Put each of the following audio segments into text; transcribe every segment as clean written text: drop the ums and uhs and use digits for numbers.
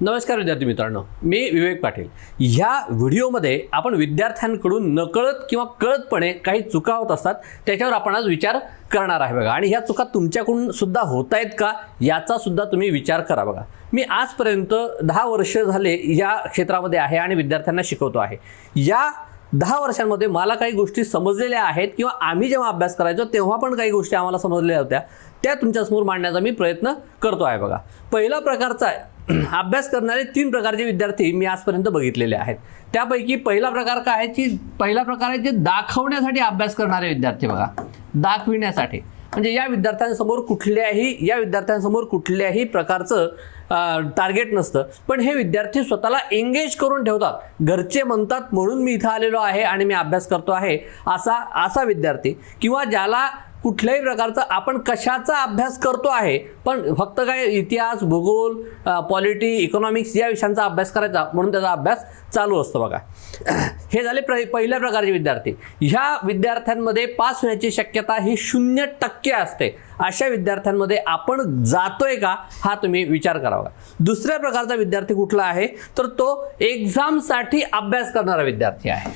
नमस्कार विद्यार्थी मित्रांनो, मी विवेक पाटील। ह्या व्हिडिओमध्ये आपण विद्यार्थ्यांकडून नकळत किंवा कळतपणे काही चुका होत असतात त्याच्यावर आपण आज विचार करणार आहे बघा। आणि ह्या चुका तुमच्याकडून सुद्धा होत आहेत का याचा सुद्धा तुम्ही विचार करा बघा। मी आजपर्यंत 10 वर्ष झाले या क्षेत्रामध्ये आहे आणि विद्यार्थ्यांना शिकवतो आहे। या 10 वर्षांमध्ये मला काही गोष्टी समजलेल्या आहेत किंवा आम्ही जेव्हा अभ्यास करायचो तेव्हा पण काही गोष्टी आम्हाला समजलेल्या होत्या, त्या तुमच्यासमोर मांडण्याचा मी प्रयत्न करतो आहे बघा। पहिला प्रकारचा अभ्यास करणारे 3 प्रकारचे विद्यार्थी मी आजपर्यंत बघितलेले आहेत। त्यापैकी पहिला प्रकार काय आहे की पहिला प्रकार आहे जे दाखवण्यासाठी अभ्यास करणारे विद्यार्थी बघा। दाखविण्यासाठी म्हणजे या विद्यार्थ्यांसमोर कुठल्याही प्रकारचं टार्गेट नसतं, पण हे विद्यार्थी स्वतःला एंगेज करून ठेवतात। घरचे म्हणतात म्हणून मी इथं आलेलो आहे आणि मी अभ्यास करतो आहे असा विद्यार्थी, किंवा ज्याला कुठल्याही प्रकारचा आपण कशाचा अभ्यास करतो आहे पण फक्त काय इतिहास, भूगोल, पॉलिटी, इकॉनॉमिक्स या विषयांचा अभ्यास करायचा म्हणून त्याचा अभ्यास चालू असतो बघा। हे झाले पहिल्या प्रकारचे विद्यार्थी। ह्या विद्यार्थ्यांमध्ये पास होण्याची शक्यता ही 0% असते। अशा विद्यार्थ्यांमध्ये आपण जातोय का हा तुम्ही विचार करावा। दुसऱ्या प्रकारचा विद्यार्थी कुठला आहे तर तो एक्झामसाठी अभ्यास करणारा विद्यार्थी आहे।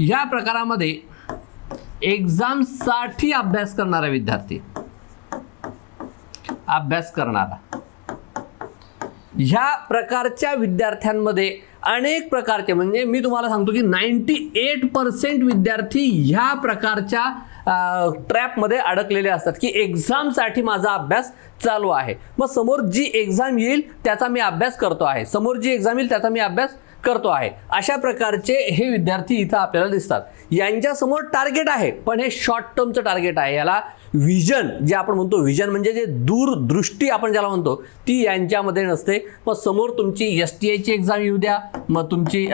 या प्रकारामध्ये एग्जाम साठी अभ्यास करणारा विद्यार्थी, अभ्यास करणारा, ह्या प्रकारच्या विद्यार्थ्यांमध्ये अनेक प्रकारचे म्हणजे मी तुम्हाला सांगतो की 98% विद्यार्थी ह्या प्रकारच्या ट्रॅपमध्ये अडकलेले असतात की एक्झामसाठी माझा अभ्यास चालू आहे। मग समोर जी एक्झाम येईल त्याचा मी अभ्यास करतो आहे, अशा प्रकारचे हे विद्यार्थी इथं आपल्याला दिसतात। यांच्या समोर टार्गेट आहे पण हे शॉर्ट टर्मचं टार्गेट आहे। याला विजन जे आपण म्हणतो, विजन म्हणजे जे दूरदृष्टी आपण ज्याला म्हणतो ती यांच्यामध्ये नसते। मग समोर तुमची STIची एक्झाम येऊ द्या, मग तुमची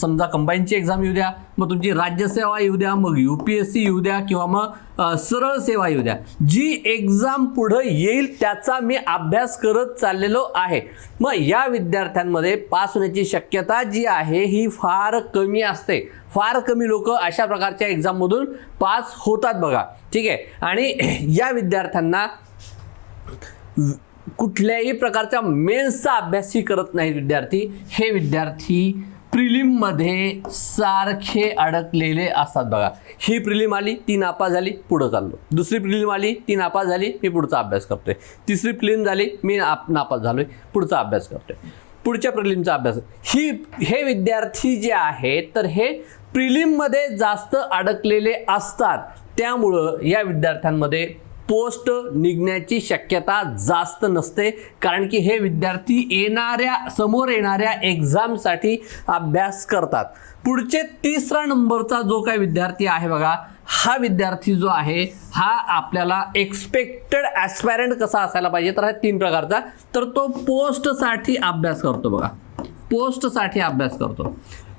समजा कंबाईनची एक्झाम येऊ द्या, मग तुमची राज्यसेवा येऊ द्या, मग UPSC येऊ द्या किंवा मग सरळ सेवा येऊ द्या, जी एक्झाम पुढे येईल त्याचा मी अभ्यास करत चाललेलो आहे। मग या विद्यार्थ्यांमध्ये पास होण्याची शक्यता जी आहे ही फार कमी असते। फार कमी लोक अशा प्रकारच्या एक्झाममधून पास होतात बघा, ठीक आहे। आणि या विद्यार्थ्यांना कुठल्याही प्रकारच्या मेन्सचा अभ्यासही करत नाही विद्यार्थी। हे विद्यार्थी प्रिलिम मध्ये सारखे अडकलेले असतात बघा। ही प्रिलिम आली, ती नापास झाली, पुढे चाललो। दुसरी प्रिलिम आली, ती नापास झाली, मी पुढचा अभ्यास करतोय। तिसरी प्रिलिम झाली, मी नापास झालोय, पुढचा अभ्यास करतोय। पुढच्या प्रिलिमचा अभ्यास हे विद्यार्थी जे आहेत तर हे प्रिलिम मध्ये जास्त अडकलेले असतात। त्यामुळं या विद्यार्थ्यांमध्ये पोस्ट निघण्याची शक्यता जास्त नसते, कारण की हे विद्यार्थी समोर येणाऱ्या एक्झामसाठी अभ्यास करतात। पुढचे 3रा नंबरचा जो काही विद्यार्थी आहे बघा, हा विद्यार्थी जो आहे हा आपल्याला एक्सपेक्टेड ॲस्पायरंट कसा असायला पाहिजे तर हा 3 प्रकारचा, तर तो पोस्टसाठी अभ्यास करतो बघा, पोस्टसाठी अभ्यास करतो।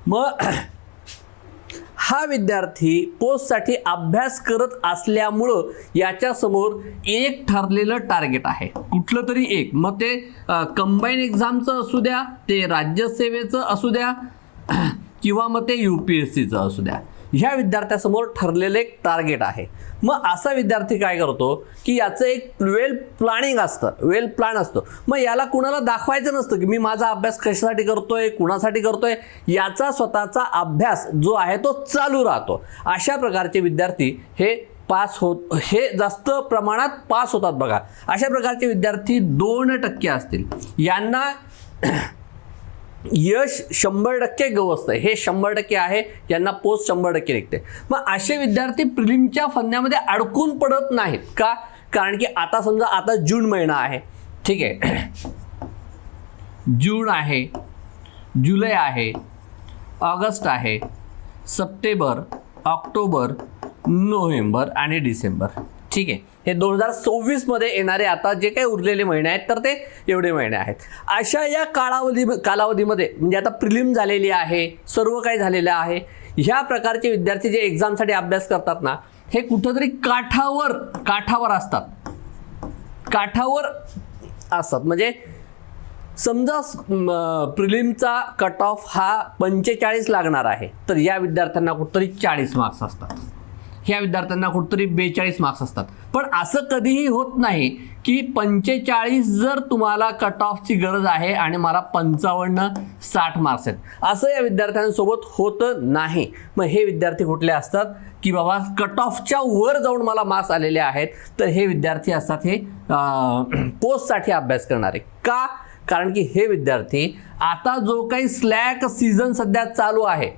मग हा विद्यार्थी पोस्टसाठी अभ्यास करत असल्यामुळं याच्या समोर एक ठरलेलं टार्गेट आहे, कुठलं तरी एक। मग ते कंबाईन एक्झामचं असू द्या, ते राज्यसेवेचं असू द्या किंवा मग ते UPSCचं असू द्या, ह्या विद्यार्थ्यासमोर ठरलेलं एक टार्गेट आहे। मग असा विद्यार्थी काय करतो की याचं एक वेल प्लॅन असतं। मग याला कुणाला दाखवायचं नसतं की मी माझा अभ्यास कशासाठी करतोय, कुणासाठी करतोय, याचा स्वतःचा अभ्यास जो आहे तो चालू राहतो। अशा प्रकारचे विद्यार्थी हे जास्त प्रमाणात पास होतात बघा। अशा प्रकारचे विद्यार्थी 2% असतील, यांना यश 100% गवसतं, हे 100% आहे, यांना पोस्ट 100% निघते। मग असे विद्यार्थी प्रिलिमच्या फंद्यामध्ये अडकून पडत नाहीत का, कारण की आता समजा आता जून महिना आहे, ठीक आहे, जून आहे, जुलै आहे, ऑगस्ट आहे, सप्टेंबर, ऑक्टोबर, नोव्हेंबर आणि डिसेंबर, ठीक आहे। हे 2024 मध्ये येणारे आता जे काही उरलेले महिने आहेत तर ते एवढे महिने आहेत। अशा या कालावधीमध्ये म्हणजे आता प्रिलिम झालेली आहे, सर्व काही झालेलं आहे, ह्या प्रकारचे विद्यार्थी जे एक्झामसाठी अभ्यास करतात ना, हे कुठंतरी काठावर असतात। म्हणजे समजा प्रिलिमचा कट ऑफ हा 45 लागणार आहे, तर या विद्यार्थ्यांना कुठंतरी 40 मार्क्स असतात। ह्या विद्यार्थ्यांना कुठेतरी 42 मार्क्स असतात. पण असं कधीही होत नाही की 45 जर तुम्हाला कट ऑफची गरज आहे आणि मला 55-60 मार्क्स आहेत, असं या विद्यार्थ्यांसोबत होतं नाही. मग हे विद्यार्थी कुठले असतात की बाबा कट ऑफच्या वर जाऊन मला मार्क्स आलेले आहेत, तर हे विद्यार्थी असतात हे पोस्टसाठी अभ्यास करणारे. का? कारण की हे विद्यार्थी आता जो काही स्लॅक सीझन सध्या चालू आहे,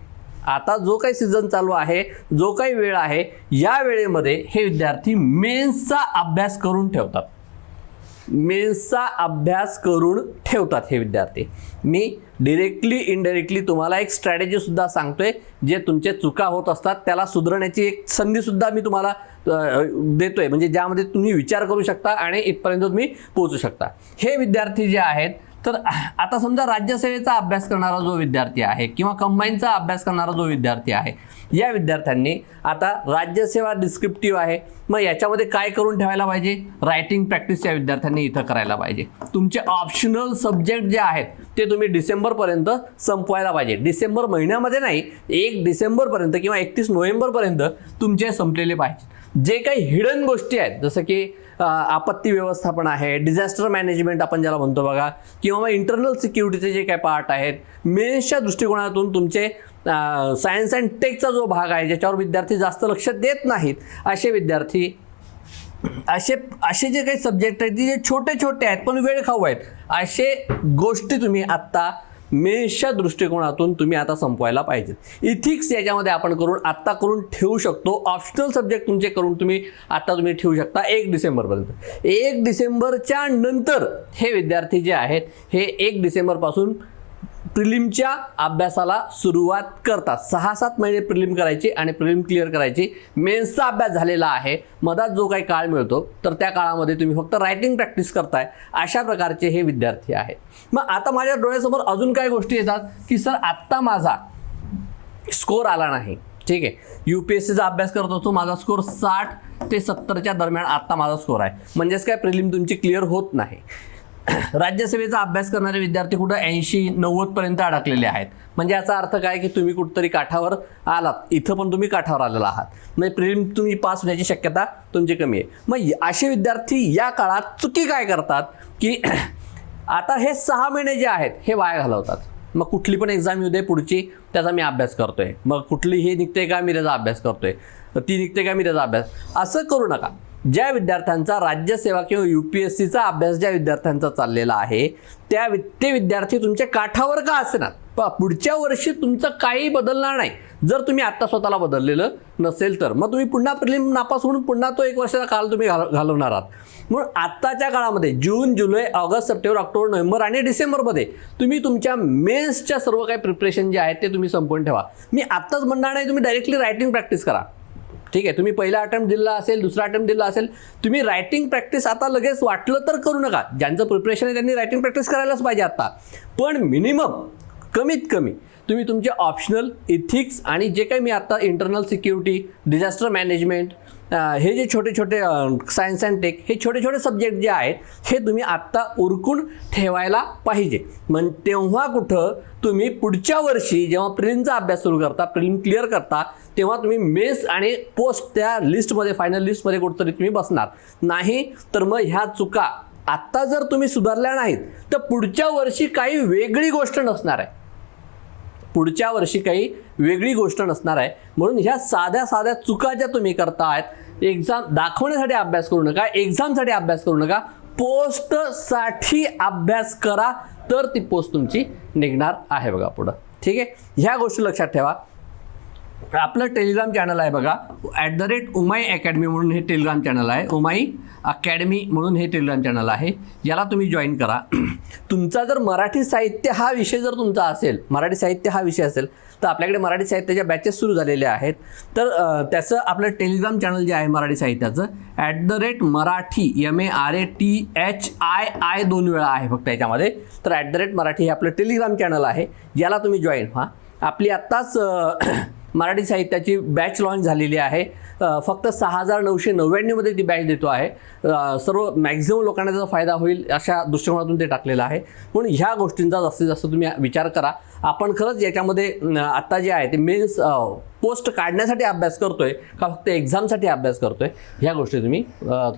आता जो काही सीझन चालू आहे, जो काही वेळ आहे, या वेळेमध्ये हे विद्यार्थी मेन्सचा अभ्यास करून ठेवतात. मेन्सचा अभ्यास करून ठेवतात हे विद्यार्थी. मी डिरेक्टली इनडायरेक्टली तुम्हाला एक स्ट्रॅटेजी सुद्धा सांगतोय, जे तुमचे चुका होत असतात त्याला सुधारण्याची एक संधी सुद्धा मी तुम्हाला देतोय, म्हणजे ज्यामध्ये तुम्ही विचार करू शकता आणि इथपर्यंत तुम्ही पोहोचू शकता. हे विद्यार्थी जे आहेत, तर आता समजा राज्यसेवेचा अभ्यास करणारा जो विद्यार्थी आहे किंवा कंबाईनचा अभ्यास करणारा जो विद्यार्थी आहे, या विद्यार्थ्यांनी आता राज्यसेवा डिस्क्रिप्टिव्ह आहे, मग याच्यामध्ये काय करून ठेवायला पाहिजे? रायटिंग प्रॅक्टिस या विद्यार्थ्यांनी इथं करायला पाहिजे. तुमचे ऑप्शनल सब्जेक्ट जे आहेत ते तुम्ही डिसेंबरपर्यंत संपवायला पाहिजे. डिसेंबर महिन्यामध्ये नाही, 1 डिसेंबरपर्यंत किंवा 31 नोव्हेंबरपर्यंत तुमचे संपलेले पाहिजे. जे काही हिडन गोष्टी आहेत, जसं की आपत्ती व्यवस्थापन आहे, डिझास्टर मॅनेजमेंट आपण ज्याला म्हणतो बघा, किंवा इंटरनल सिक्युरिटीचे जे काही पार्ट आहेत, मेन्सच्या दृष्टिकोनातून तुमचे सायन्स अँड टेकचा जो भाग आहे, ज्याच्यावर विद्यार्थी जास्त लक्ष देत नाहीत, असे विद्यार्थी असे जे काही सब्जेक्ट आहेत जे छोटे छोटे आहेत पण वेळ खाऊ आहेत, असे गोष्टी तुम्ही आत्ता मेन्सच्या दृष्टिकोनातून तुम्ही आता संपवायला पाहिजेत. इथिक्स याच्यामध्ये आपण करून ठेवू शकतो. ऑप्शनल सब्जेक्ट तुमचे करून तुम्ही ठेवू शकता 1 डिसेंबरपर्यंत. 1 डिसेंबरच्या नंतर हे विद्यार्थी जे आहेत, हे 1 डिसेंबरपासून प्रिलिमच्या अभ्यासाला सुरुवात करतात. 6-7 महिने प्रिलिम करायची आणि प्रिलिम क्लिअर करायची. मेन्सचा अभ्यास झालेला आहे, मधात जो काही काळ मिळतो तर त्या काळामध्ये तुम्ही फक्त रायटिंग प्रॅक्टिस करताय. अशा प्रकारचे हे विद्यार्थी आहेत. मग आता माझ्या डोळ्यासमोर अजून काही गोष्टी येतात की सर आत्ता माझा स्कोर आला नाही, ठीक आहे, UPSCचा अभ्यास करत होतो, माझा स्कोर 60 ते 70च्या दरम्यान आत्ता माझा स्कोर आहे, म्हणजेच काय प्रिलिम तुमची क्लिअर होत नाही. राज्यसेवेचा अभ्यास करणारे विद्यार्थी कुठं 80-90 पर्यंत अडकलेले आहेत. म्हणजे याचा अर्थ काय की तुम्ही कुठंतरी काठावर आलात, इथं पण तुम्ही काठावर आलेला आहात, म्हणजे प्रिलिम तुम्ही पास होण्याची शक्यता तुमची कमी आहे. मग असे विद्यार्थी या काळात चुकी काय करतात की आता हे 6 महिने जे आहेत हे वाया घालवतात. मग कुठली पण एक्झाम येऊ दे पुढची, त्याचा मी अभ्यास करतोय, मग कुठली हे निघते का मी त्याचा अभ्यास करतोय, ती निघते का मी त्याचा अभ्यास, असं करू नका. ज्या विद्यार्थ्यांचा राज्यसेवा किंवा UPSCचा अभ्यास ज्या विद्यार्थ्यांचा चाललेला आहे, ते विद्यार्थी तुमच्या काठावर का असेनात, पुढच्या वर्षी तुमचं काही बदलणार नाही जर तुम्ही आत्ता स्वतःला बदललेलं नसेल तर. मग तुम्ही पुन्हा प्रिलिम नापास होऊन पुन्हा तो 1 वर्षाचा काळ तुम्ही घालवणार आहात. म्हणून आत्ताच्या काळामध्ये जून, जुलै, ऑगस्ट, सप्टेंबर, ऑक्टोबर, नोव्हेंबर आणि डिसेंबरमध्ये तुम्ही तुमच्या मेन्सच्या सर्व काही प्रिपरेशन जे आहेत ते तुम्ही संपवून ठेवा. मी आत्ताच म्हणणार नाही तुम्ही डायरेक्टली रायटिंग प्रॅक्टिस करा, ठीक आहे. तुम्ही पहिला अटेम्प्ट दिला असेल, दुसरा अटेम्प्ट दिला असेल, तुम्ही रायटिंग प्रॅक्टिस आता लगेच वाटलं तर करू नका. ज्यांचं प्रिपरेशन आहे त्यांनी रायटिंग प्रॅक्टिस करायलाच पाहिजे आता. पण मिनिमम कमीत कमी तुम्ही तुमचे ऑप्शनल, इथिक्स आणि जे काही मी आता इंटरनल सिक्युरिटी, डिझास्टर मॅनेजमेंट, हे जे छोटे छोटे सायन्स अँड टेक, हे छोटे छोटे सब्जेक्ट जे आहेत हे तुम्ही आत्ता उरकून ठेवायला पाहिजे. मग तेव्हा कुठं तुम्ही पुढच्या वर्षी जेव्हा प्रिलिमचा अभ्यास सुरू करता, प्रिलिम क्लिअर करता, तेव्हा तुम्ही मेन्स आणि पोस्ट त्या लिस्टमध्ये, फायनल लिस्टमध्ये कुठंतरी तुम्ही बसणार नाही. तर मग ह्या चुका आत्ता जर तुम्ही सुधारल्या नाहीत तर पुढच्या वर्षी काही वेगळी गोष्ट नसणार आहे. पुढच्या वर्षी काही वेगळी गोष्ट नसणार आहे. म्हणून ह्या साध्या साध्या चुका ज्या तुम्ही करतायत, एक्झाम दाखवण्यासाठी अभ्यास करू नका, एक्झामसाठी अभ्यास करू नका, पोस्टसाठी अभ्यास करा, तर ती पोस्ट तुमची निघणार आहे बघा पुढं, ठीक आहे. ह्या गोष्टी लक्षात ठेवा. आपलं टेलिग्राम चॅनल आहे बघा, @उमाई अकॅडमी म्हणून हे टेलिग्राम चॅनल आहे. उमाई अकॅडमी म्हणून हे टेलिग्राम चॅनल आहे, याला तुम्ही जॉईन करा. तुमचा जर मराठी साहित्य हा विषय जर तुमचा असेल, मराठी साहित्य हा विषय असेल, तर आपल्याकडे मराठी साहित्याच्या बॅचेस सुरू झालेल्या आहेत. तर त्याचं आपलं टेलिग्राम चॅनल जे आहे मराठी साहित्याचं, @मराठी MARATHII 2 वेळा आहे फक्त याच्यामध्ये. तर @मराठी हे आपलं टेलिग्राम चॅनल आहे, याला तुम्ही जॉईन व्हा. आपली आत्ताच मराठी साहित्याची बॅच लॉन्च झालेली आहे. फक्त 6,999 मध्ये ती बॅच देतो आहे. सर्व मॅक्झिमम लोकांना त्याचा फायदा होईल अशा दृष्टिकोनातून ते टाकलेलं आहे. म्हणून ह्या गोष्टींचा जास्तीत जास्त तुम्ही विचार करा. आपण खरंच याच्यामध्ये आत्ता जे आहे ते मेन्स पोस्ट काढण्यासाठी अभ्यास करतोय का फक्त एक्झामसाठी अभ्यास करतोय, ह्या गोष्टी तुम्ही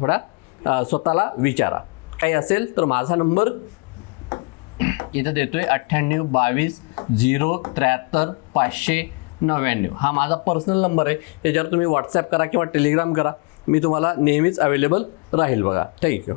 थोड्या स्वतःला विचारा. काही असेल तर माझा नंबर इथं देतोय 98 22 073 599. हा माझा पर्सनल नंबर आहे. याच्यावर तुम्ही व्हॉट्सॲप करा किंवा टेलिग्राम करा. मी तुम्हाला नेहमीच अवेलेबल राहील बघा. थँक्यू.